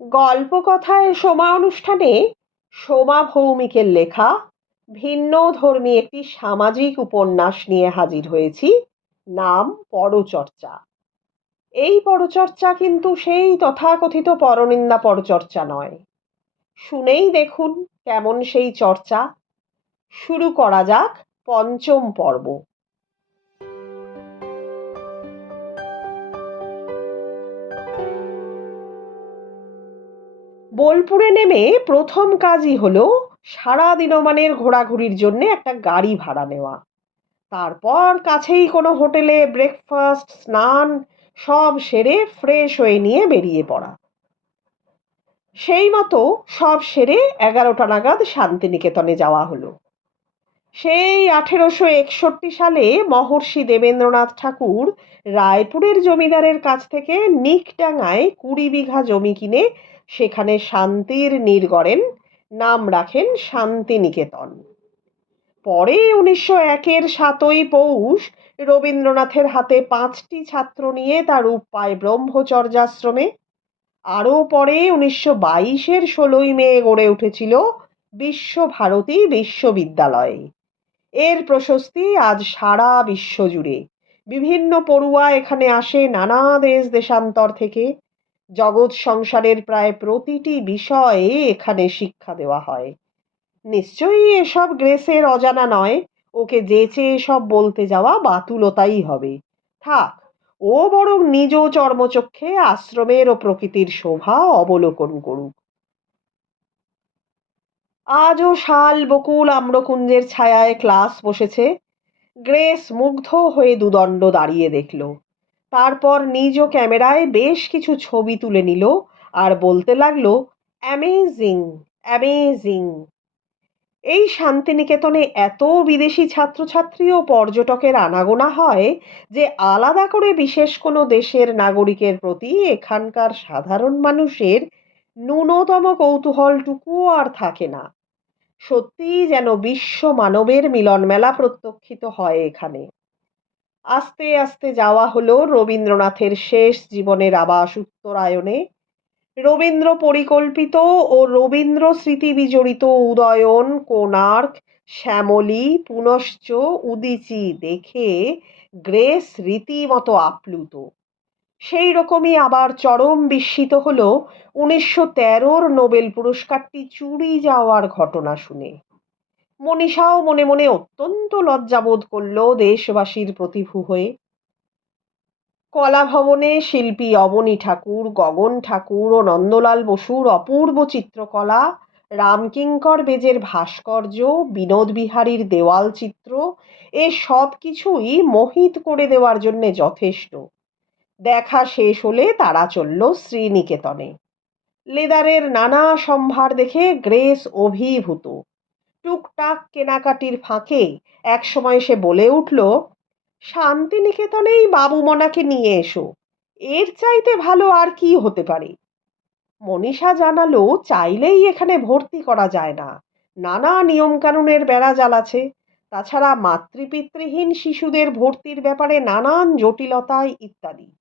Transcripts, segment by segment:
গল্পকথায় সোমা অনুষ্ঠানে সোমা ভৌমিকের লেখা ভিন্ন ধর্মী একটি সামাজিক উপন্যাস নিয়ে হাজির হয়েছি, নাম পরচর্চা। এই পরচর্চা কিন্তু সেই তথাকথিত পরনিন্দা পরচর্চা নয়। শুনেই দেখুন কেমন সেই চর্চা। শুরু করা যাক পঞ্চম পর্ব। বোলপুরে নেমে প্রথম কাজই হলো সারা দিনমানের ঘোরাঘুরির জন্যে একটা গাড়ি ভাড়া নেওয়া। তারপর কাছেই কোনো হোটেলে ব্রেকফাস্ট, স্নান, সব সেরে ফ্রেশ হয়ে নিয়ে বেরিয়ে পড়া। সেই মতো সব সেরে এগারোটা নাগাদ শান্তিনিকেতনে যাওয়া হলো। সেই আঠেরোশো একষট্টি সালে মহর্ষি দেবেন্দ্রনাথ ঠাকুর রায়পুরের জমিদারের কাছ থেকে নিকডাঙ্গায় কুড়ি বিঘা জমি কিনে সেখানে শান্তির নীর গড়েন, নাম রাখেন শান্তিনিকেতন। পরে উনিশশো একের সাতই পৌষ রবীন্দ্রনাথের হাতে পাঁচটি ছাত্র নিয়ে তার রূপ পায় ব্রহ্মচর্যাশ্রমে। আরও পরে উনিশশো বাইশের ষোলোই মে গড়ে উঠেছিল বিশ্বভারতী বিশ্ববিদ্যালয়। এর প্রশস্তি আজ সারা বিশ্ব জুড়ে বিভিন্ন পড়ুয়া এখানে আসে নানা দেশ দেশান্তর থেকে। জগৎ সংসারের প্রায় প্রতিটি বিষয়ে এখানে শিক্ষা দেওয়া হয়। নিশ্চয়ই এসব গ্রেসের অজানা নয়, ওকে যেচে এসব বলতে যাওয়া বাতুলতাই হবে। থাক, ও বরং নিজ চর্মচক্ষে আশ্রমের ও প্রকৃতির শোভা অবলোকন করুক। আজও শাল, বকুল, আম্রকুঞ্জের ছায়ায় ক্লাস বসেছে। গ্রেস মুগ্ধ হয়ে দুদণ্ড দাঁড়িয়ে দেখল। তারপর নিজ ক্যামেরায় বেশ কিছু ছবি তুলে নিল আর বলতে লাগল অ্যামেজিং অ্যামেজিং এই শান্তিনিকেতনে এত বিদেশি ছাত্রছাত্রী ও পর্যটকের আনাগোনা হয় যে আলাদা করে বিশেষ কোনো দেশের নাগরিকের প্রতি এখানকার সাধারণ মানুষের ন্যূনতম কৌতূহলটুকুও আর থাকে না। সত্যিই যেন বিশ্ব মানবের মিলনমেলা প্রত্যক্ষিত হয় এখানে। আস্তে আস্তে যাওয়া হলো রবীন্দ্রনাথের শেষ জীবনের আবাস উত্তরায়ণে। রবীন্দ্র পরিকল্পিত ও রবীন্দ্র স্মৃতি বিজড়িত উদয়ন, কোণার্ক, শ্যামলী, পুনশ্চ উদিচি দেখে গ্রেস রীতিমতো আপ্লুত। সেই রকমই আবার চরম বিস্মিত হল উনিশশো তেরোর নোবেল পুরস্কারটি চুরি যাওয়ার ঘটনা শুনে। মনীষাও মনে মনে অত্যন্ত লজ্জাবোধ করল দেশবাসীর প্রতিভূ হয়ে। কলা ভবনে শিল্পী অবনী ঠাকুর, গগন ঠাকুর ও নন্দলাল বসুর অপূর্ব চিত্রকলা, রামকিঙ্কর বেজের ভাস্কর্য, বিনোদ বিহারীর দেওয়াল চিত্র, এ সব কিছুই মোহিত করে দেওয়ার জন্যে যথেষ্ট। দেখা শেষ হলে তারা চলল শ্রীনিকেতনে। লেদারের নানা সম্ভার দেখে গ্রেস অভিভূত। টুকটাক কেনাকাটির ফাঁকে একসময় সে বলে উঠল, শান্তিনিকেতনেই বাবুমনাকে নিয়ে এসো। এর চাইতে ভালো আর কি হতে পারে? মনীষা জানালো, চাইলেই এখানে ভর্তি করা যায় না। নানা নিয়মকানুনের বেড়াজাল আছে। তাছাড়া মাতৃপিতৃহীন শিশুদের ভর্তির ব্যাপারে নানান জটিলতায় ইত্যাদি।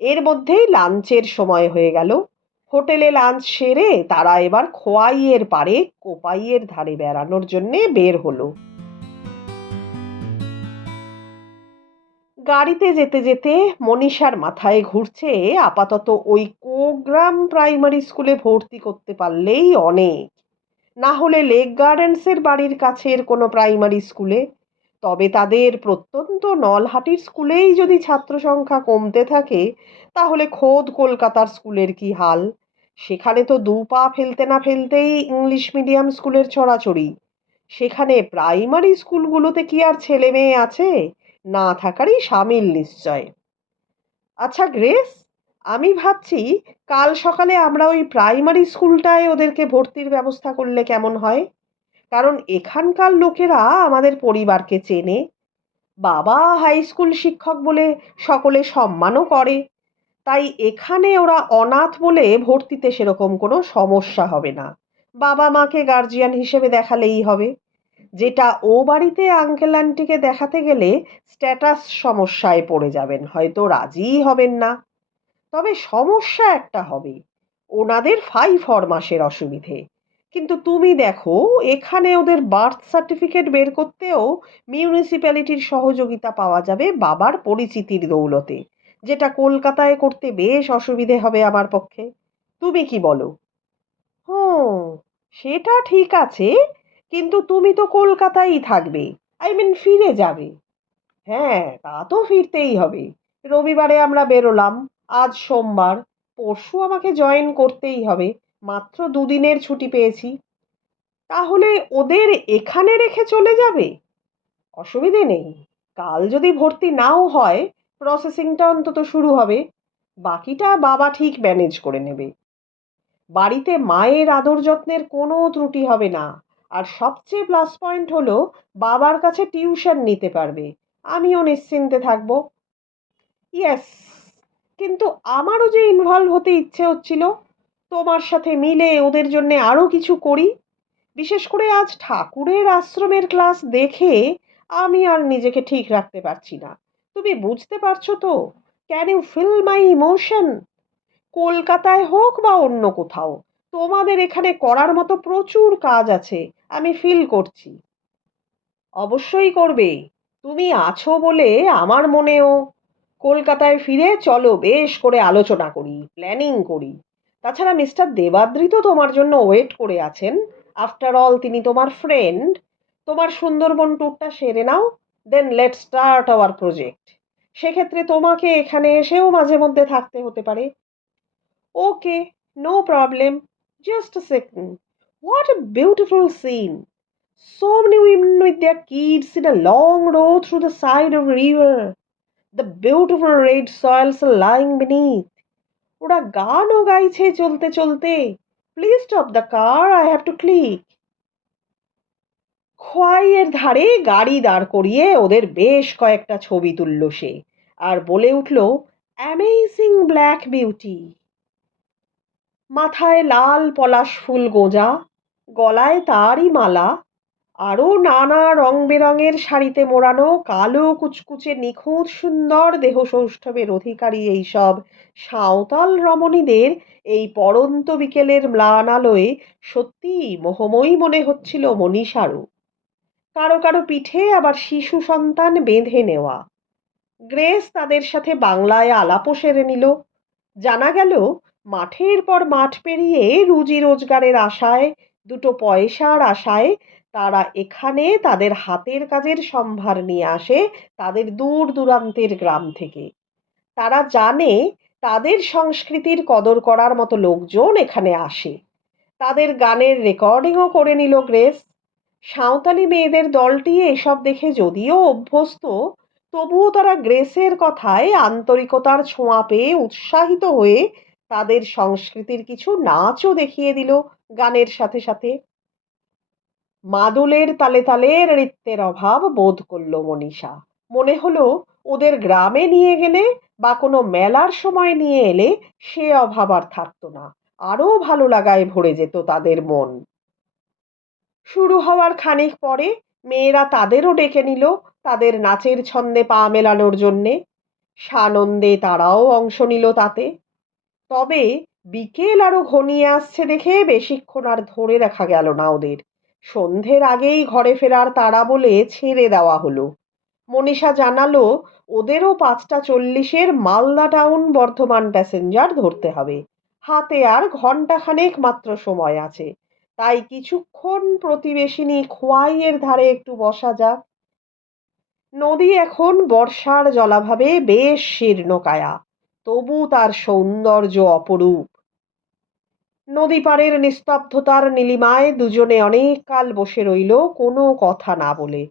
এর মধ্যেই লাঞ্চের সময় হয়ে গেল। হোটেলে লাঞ্চ সেরে তারা এবার খোয়াইয়ের পারে কোপাইয়ের ধারে বেড়ানোর জন্যে বের হলো। গাড়িতে যেতে যেতে মনীষার মাথায় ঘুরছে আপাতত ওই কোগ্রাম প্রাইমারি স্কুলে ভর্তি করতে পারলেই অনেক। না হলে লেক গার্ডেন্সের বাড়ির কাছের কোনো প্রাইমারি স্কুলে। তবে তাদের প্রত্যন্ত নলহাটির স্কুলেই যদি ছাত্র সংখ্যা কমতে থাকে, তাহলে খোদ কলকাতার স্কুলের কি হাল? সেখানে তো দু পা ফেলতে না ফেলতেই ইংলিশ মিডিয়াম স্কুলের ছড়াছড়ি সেখানে প্রাইমারি স্কুলগুলোতে কি আর ছেলে মেয়ে আছে? না থাকারই সামিল নিশ্চয়। আচ্ছা গ্রেস, আমি ভাবছি কাল সকালে আমরা ওই প্রাইমারি স্কুলটায় ওদেরকে ভর্তির ব্যবস্থা করলে কেমন হয়? কারণ এখানকার লোকেরা আমাদের পরিবারকে চেনে। বাবা হাই স্কুল শিক্ষক বলে সকলে সম্মানও করে। তাই এখানে ওরা অনাথ বলে ভর্তিতে সেরকম কোনো সমস্যা হবে না। বাবা মাকে গার্জিয়ান হিসেবে দেখালেই হবে। যেটা ও বাড়িতে আঙ্কেল আন্টিকে দেখাতে গেলে স্ট্যাটাস সমস্যায় পড়ে যাবেন, হয়তো রাজিই হবেন না। তবে সমস্যা একটা হবে, ওনাদের ফাই ফরমাসের অসুবিধে। কিন্তু তুমি দেখো, এখানে ওদের বার্থ সার্টিফিকেট বের করতেও মিউনিসিপ্যালিটির সহযোগিতা পাওয়া যাবে বাবার পরিচিতির দৌলতে। যেটা কলকাতায় করতে বেশ অসুবিধে হবে আমার পক্ষে। তুমি কি বলো? হুম, সেটা ঠিক আছে, কিন্তু তুমি তো কলকাতায় থাকবে। আই মিন ফিরে যাবে। হ্যাঁ তা তো ফিরতেই হবে। রবিবারে আমরা বেরোলাম, আজ সোমবার, পরশু আমাকে জয়েন করতেই হবে, মাত্র দুদিনের ছুটি পেয়েছি। তাহলে ওদের এখানে রেখে চলে যাবে? অসুবিধে নেই, কাল যদি ভর্তি নাও হয় প্রসেসিংটা অন্তত শুরু হবে। বাকিটা বাবা ঠিক ম্যানেজ করে নেবে। বাড়িতে মায়ের আদর যত্নের কোনো ত্রুটি হবে না। আর সবচেয়ে প্লাস পয়েন্ট হলো বাবার কাছে টিউশন নিতে পারবে। আমিও নিশ্চিন্তে থাকব। ইয়েস কিন্তু আমারও যে ইনভলভ হতে ইচ্ছে হচ্ছিল, তোমার সাথে মিলে ওদের জন্যে আরও কিছু করি। বিশেষ করে আজ ঠাকুরের আশ্রমের ক্লাস দেখে আমি আর নিজেকে ঠিক রাখতে পারছি না। তুমি বুঝতে পারছ তো? Can you feel my emotion কলকাতায় হোক বা অন্য কোথাও, তোমাদের এখানে করার মতো প্রচুর কাজ আছে, আমি ফিল করছি। অবশ্যই করবে। তুমি আছো বলে আমার মনেও। কলকাতায় ফিরে চলো, বেশ করে আলোচনা করি প্ল্যানিং করি। তাছাড়া মিস্টার দেবাদ্রি তো তোমার জন্য ওয়েট করে আছেন। আফটার অল তিনি তোমার ফ্রেন্ড তোমার সুন্দরবন ট্যুরটা সেরে নাও। Then let start our project সেক্ষেত্রে তোমাকে এখানে এসেও মাঝে মধ্যে থাকতে হতে পারে। Okay no problem just second what a beautiful scene so many women with the kids in a long row through the side of river the beautiful red soils lying beneath ওরা গানও গাইছে চলতে চলতে। Please stop the car I have to click খোয়াইয়ের ধারে গাড়ি দাঁড় করিয়ে ওদের বেশ কয়েকটা ছবি তুলল সে আর বলে উঠল অ্যামেজিং ব্ল্যাক বিউটি মাথায় লাল পলাশ ফুল গোঁজা, গলায় তারই মালা, আরও নানা রং বেরঙের শাড়িতে মোড়ানো কালো কুচকুচে নিখুঁত সুন্দর দেহ সৌষ্ঠবের অধিকারী এইসব সাঁওতাল রমণীদের এই পড়ন্ত বিকেলের ম্লান আলোয় সত্যিই মোহময়ী মনে হচ্ছিল মনীষারও কারও কারও পিঠে আবার শিশু সন্তান বেঁধে নেওয়া। গ্রেস তাদের সাথে বাংলায় আলাপও সেরে নিল। জানা গেল, মাঠের পর মাঠ পেরিয়ে রুজি রোজগারের আশায়, দুটো পয়সার আশায় তারা এখানে তাদের হাতের কাজের সম্ভার নিয়ে আসে তাদের দূর দূরান্তের গ্রাম থেকে। তারা জানে তাদের সংস্কৃতির কদর করার মতো লোকজন এখানে আসে। তাদের গানের রেকর্ডিংও করে নিল গ্রেস। সাঁওতালি মেয়েদের দলটি এসব দেখে যদিও অভ্যস্ত, তবুও তারা গ্রেসের কথায় আন্তরিকতার ছোঁয়া পেয়ে উৎসাহিত হয়ে তাদের সংস্কৃতির কিছু নাচও দেখিয়ে দিল গানের সাথে সাথে। মাদুলের তালে তালে নৃত্যের অভাব বোধ করল মনীষা। মনে হলো ওদের গ্রামে নিয়ে গেলে বা কোনো মেলার সময় নিয়ে এলে সে অভাব আর থাকতো না। আরও ভালো লাগায় ভরে যেত তাদের মন। শুরু হওয়ার খানিক পরে মেয়েরা তাদেরও ডেকে নিল তাদের নাচের ছন্দে পা মেলানোর জন্যে। সানন্দে তারাও অংশ নিল তাতে। তবে বিকেল আরও ঘনিয়ে আসছে দেখে বেশিক্ষণ আর ধরে রাখা গেল না ওদের। সন্ধ্যের আগেই ঘরে ফেরার তারা বলে ছেড়ে দেওয়া হলো। মনীষা জানালো, ওদেরও পাঁচটা চল্লিশের মালদা টাউন বর্ধমান প্যাসেঞ্জার ধরতে হবে। হাতে আর ঘন্টাখানেক মাত্র সময় আছে। তাই কিছুক্ষণ প্রতিবেশিনী খোয়াইয়ের ধারে একটু বসা যাক। নদী এখন বর্ষার জলাভাবে বেশ শীর্ণকায়া তবু তার সৌন্দর্য অপরূপ। নদী পাড়ের নিস্তব্ধতার নীলিমায় দুজনে অনেক কাল বসে রইল কোনো কথা না বলে।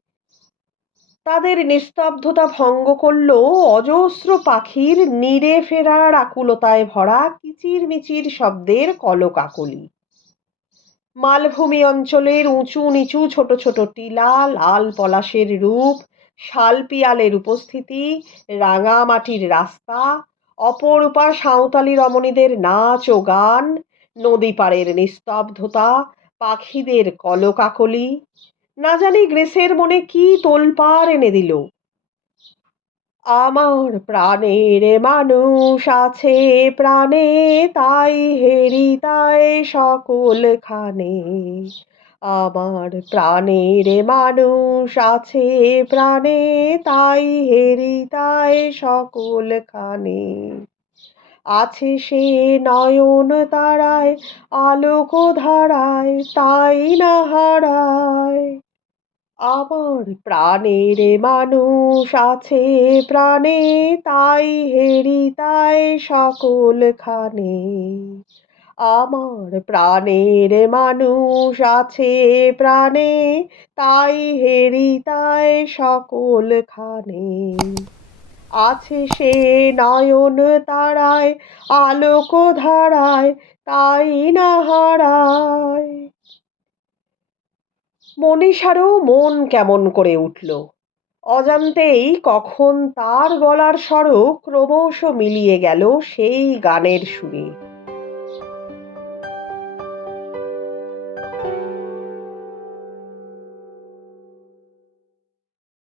তাদের নিস্তব্ধতা ভঙ্গ করল অজস্র পাখির নিড়ে ফেরার আকুলতায় ভরা কিচির মিচির শব্দের কলকাকলি। মালভূমি অঞ্চলের উঁচু নিচু ছোট ছোট টিলা, লাল পলাশের রূপ শালপিয়ালের উপস্থিতি রাঙা মাটির রাস্তা, অপরূপা সাঁওতালি রমণীদের নাচ ও গান নদী পাড়ের নিস্তব্ধতা, পাখিদের কলকাকলি। না জানি গ্রেসের মনে কি তোলপাড় এনে দিল। আমার প্রাণের মানুষ আছে, প্রাণে তাই হেরি তাই সকলখানে। আমার প্রাণের মানুষ আছে, প্রাণে তাই হেরি তাই সকলখানে। আছে সে নয়ন তারায় আলোক ধারায় তাই না হারায়। আমার প্রাণের মানুষ আছে, প্রাণে তাই হেরি তাই সকলখানে। আমার প্রাণের মানুষ আছে, প্রাণে তাই হেরি তাই সকলখানে। আছে সে নয়ন তারায় আলোক ধারায় তাই না হারায়। মনীষারও মন কেমন করে উঠল। অজান্তেই কখন তার গলার স্বরও ক্রমশ মিলিয়ে গেল সেই গানের সুরে।